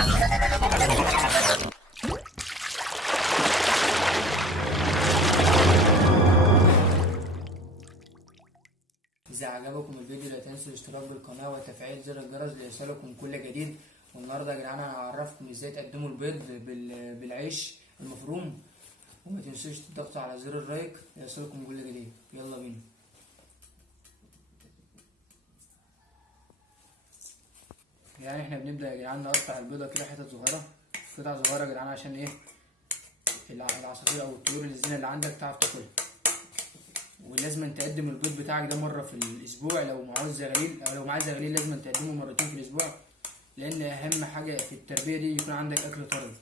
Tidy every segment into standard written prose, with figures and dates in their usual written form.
إذا عجبكم الفيديو لا تنسوا الاشتراك بالقناة وتفعيل زر الجرس ليصلكم كل جديد. والنهارده يا جدعان انا هعرفكم ازاي تقدموا البيض بالعيش المفروم، وما تنسوش تضغطوا على زر اللايك ليصلكم كل جديد. يلا بينا. يعني احنا بنبدأ يا جدعان نقطع البيضة كده حتت صغيرة، قطع صغيرة يا جدعان، عشان ايه العصافير او الطيور الزينة اللي عندك تعرف تاكلها. ولازم تقدم البيض بتاعك ده مرة في الأسبوع، لو معاه زغاليل أو لو معاه زغاليل لازم تقدمه مرتين في الأسبوع، لأن أهم حاجة في التربية دي يكون عندك أكل طري،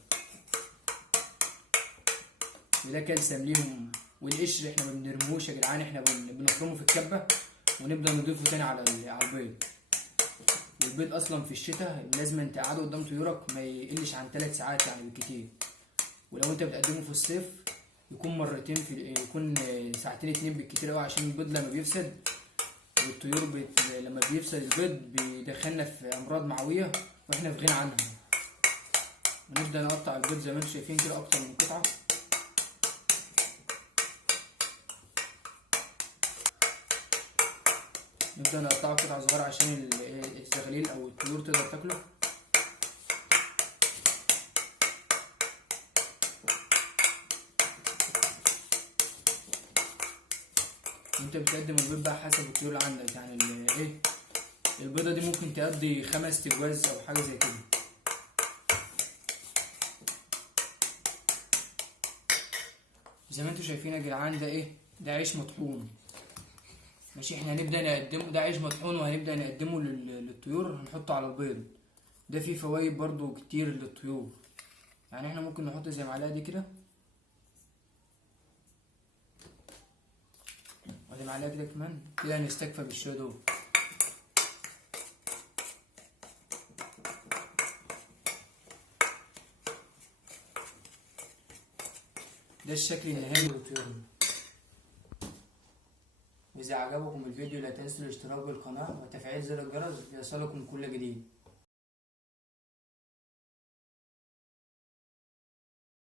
وده كالسيوم ليهم. والقشر احنا ما بنرموش يا جدعان، احنا بنفرمه في الكبة ونبدأ نضيفه تاني على البيض. والبيض أصلا في الشتاء لازم تقعده قدام طيورك ما يقلش عن 3 ساعات يعني بالكتير. ولو انت بتقدمه في الصيف يكون مرتين، يكون ساعتين 2 بالكتير قوي، عشان البيض لما بيفسد والطيور لما بيفسد البيض بيدخلنا في امراض معويه واحنا في غنى عنها. ونبدا نقطع البيض زي ما انتم شايفين كده اكتر من قطعه. نبدا نقطعه قطع صغيره عشان الزغاليل او الطيور تقدر تاكله. انت بتقدم البيض بقى حسب الطيور اللي عندك، يعني البيضه دي ممكن تقضي 5 تجواز او حاجه زي كده. زي ما انتوا شايفين يا جدعان ده عيش مطحون. ماشي، احنا هنبدا نقدمه، ده عيش مطحون وهنبدا نقدمه للطيور، هنحطه على البيض. ده فيه فوايد برضو كتير للطيور، يعني احنا ممكن نحط زي معلقه دي كده، ولا معلقه كده كمان، كده هنستكفى بالشويه دول. ده الشكل النهائي للطيور. وإذا عجبكم الفيديو لا تنسوا الاشتراك بالقناة وتفعيل زر الجرس ليصلكم كل جديد.